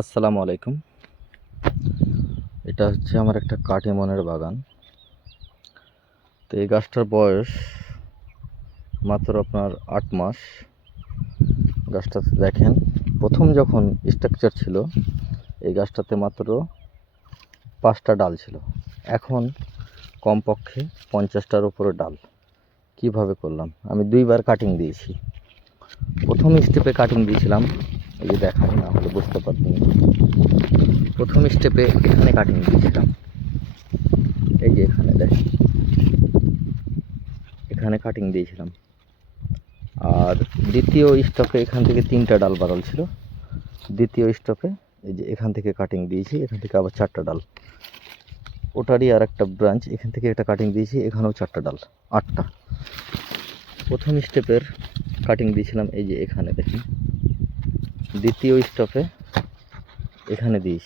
আসসালামু আলাইকুম। এটা হচ্ছে আমার একটা কাটিমনের বাগান। তো এই গাছটার বয়স মাত্র আপনার 8 মাস। গাছটাতে দেখেন, প্রথম যখন স্ট্রাকচার ছিল এই গাছটাতে মাত্র 5টা ডাল ছিল, এখন কমপক্ষে 50টার উপরে ডাল। কিভাবে করলাম? আমি 2বার কাটিং দিয়েছি। প্রথম স্টেপে কাটিং দিয়েছিলাম, এই যে দেখাই, না হলে বুঝতে পারবেন। প্রথম স্টেপে এখানে কাটিং দিয়েছিলাম, এই যে এখানে দেখেন, এখানে কাটিং দিয়েছিলাম। আর দ্বিতীয় স্টপে এখান থেকে 3টা ডাল বাড়াল ছিল। দ্বিতীয় স্টপে এই যে এখান থেকে কাটিং দিয়েছি, এখান থেকে আবার 4টা ডাল। ওটারই আর একটা ব্রাঞ্চ, এখান থেকে একটা কাটিং দিয়েছি, এখানেও 4টা ডাল, 8টা। প্রথম স্টেপের কাটিং দিয়েছিলাম এই যে এখানে দেখুন, দ্বিতীয় স্টপে এখানে দিয়েছি।